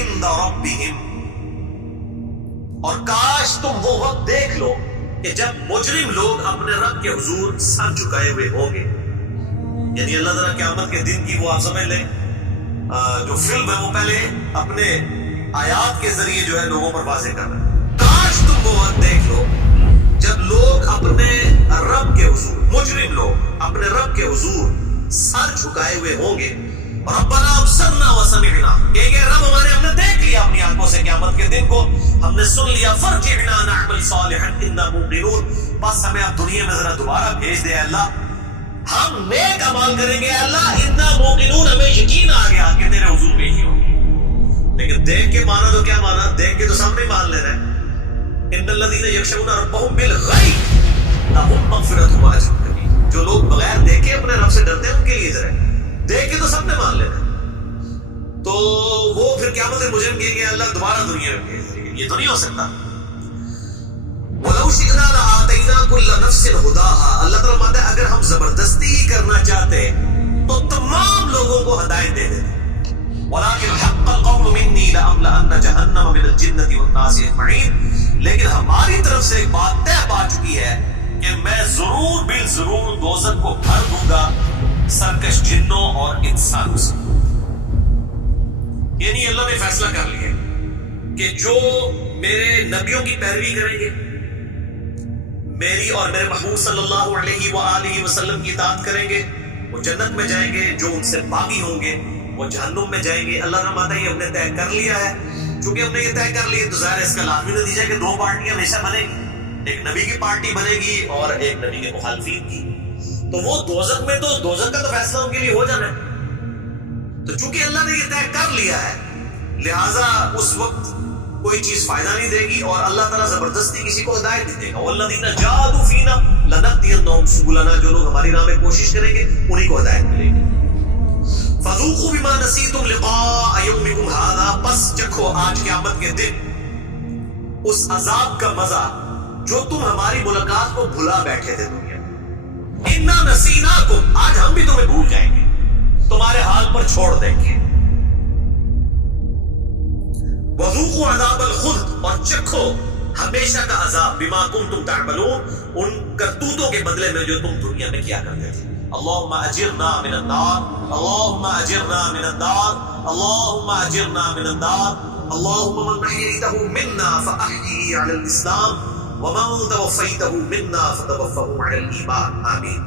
عند ربهم، اور کاش تم وہ وقت دیکھ لو کہ جب مجرم لوگ اپنے رب کے حضور سر جھکائے ہوئے ہوں گے. یعنی اللہ تعالیٰ قیامت کے دن کی وہ آپ سمجھ لیں جو فلم ہے وہ پہلے اپنے آیات کے ذریعے جو ہے لوگوں پر واضح کر رہا ہے. کاش تم وہ وقت دیکھ لو جب لوگ اپنے رب کے حضور، مجرم لوگ اپنے رب کے حضور سر جھکائے ہوئے ہوں گے. ربنا ابصرنا وسمعنا، کہیں گے رب ہمارے ہم نے دیکھ لیا اپنی آنکھوں سے قیامت کے دن کو، ہم نے سن لیا، فرجعنا نعمل صالحا انا موقنون، بس ہمیں اب دنیا میں ذرا دوبارہ بھیج دے اللہ، ہم نیک اعمال کریں گے اللہ، انا موقنون، ہمیں یقین آ گیا کہ تیرے حضور میں ہی ہوں. لیکن دیکھ کے مانا تو کیا مانا، دیکھ کے تو سامنے مان لینا ہے. ان الذین یخشون ربهم بالغیب لهم مغفرۃ واجر کبیر، جو لوگ بغیر دیکھے اپنے رب سے ڈرتے ہیں ان کے لیے ذرا دیکھ کے تو سب نے مان لینا. تو وہ پھر قیامت میں مجرم کہیں گے اللہ دوبارہ دنیا میں بھیج دیں گے، یہ تو نہیں ہو سکتا. وَلَوْ شِئْنَا لَآتَيْنَا كُلَّ نَفْسٍ هُدَاهَا، اللہ تعالیٰ مانتا ہے اگر ہم زبردستی ہی کرنا چاہتے تو تمام لوگوں کو ہدایت دے دیتے. وَلَكِنْ حَقَّ الْقَوْلُ مِنِّي لَأَمْلَأَنَّ جَهَنَّمَ مِنَ الْجِنَّةِ وَالنَّاسِ أَجْمَعِينَ، لیکن ہماری طرف سے ایک بات طے پا چکی ہے کہ میں ضرور بالضرور دوزخ کو بھر دوں گا سرکش جنوں اور انسانوں سے. یعنی اللہ نے فیصلہ کر لیا کہ جو میرے نبیوں کی پیروی کریں گے، میری اور میرے محبوب صلی اللہ علیہ وآلہ وسلم کی اطاعت کریں گے، وہ جنت میں جائیں گے، جو ان سے باغی ہوں گے وہ جہنم میں جائیں گے. اللہ نے ماتا یہ ہم نے طے کر لیا ہے. چونکہ ہم نے یہ طے کر لیا تو ظاہر ہے اس کا لازمی نتیجہ ہے کہ دو پارٹیاں ہمیشہ بنے گی، ایک نبی کی پارٹی بنے گی اور ایک نبی کے مخالفین کی. تو وہ دوزخ میں تو دوزخ کا تو فیصلہ ان کے لیے ہو جانا ہے. تو چونکہ اللہ نے یہ طے کر لیا ہے لہٰذا اس وقت کوئی چیز فائدہ نہیں دے گی اور اللہ تعالیٰ زبردستی کسی کو ہدایت نہیں دے گا. وَالَّذِينَ جَاهَدُوا فِينَا لَنَهْدِيَنَّهُمْ سُبُلَنَا، جو لوگ ہماری راہ میں کوشش کریں گے انہیں کو ہدایت ملے گی. فَذُوقُوا بِمَا نَسِيتُمْ لِقَاءَ يَوْمِكُمْ هَذَا، بس چکھو آج قیامت کے دن اس عذاب کا مزہ جو تم ہماری ملاقات کو بھلا بیٹھے تھے دنیا میں. اِنَّا نَسِينَاكُمْ، آج ہم بھی تمہیں بھول جائیں گے، تمہارے حال پر چھوڑ دیں گے. وَذُوقُوا عَذَابَ الْخُلْدِ، اور چکھو ہمیشہ کا عذاب، بِمَا كُنْتُمْ تَعْمَلُونَ، ان کرتوتوں کے بدلے میں جو تم دنیا میں کیا کرتے تھے. اللہم اجرنا من النار، اللہم اجرنا من النار، اللہم اجرنا من النار. اللہم من احییتہ منا فاحییہ علی الاسلام ومن توفیتہ منا فتوفہ علی الایمان، آمین.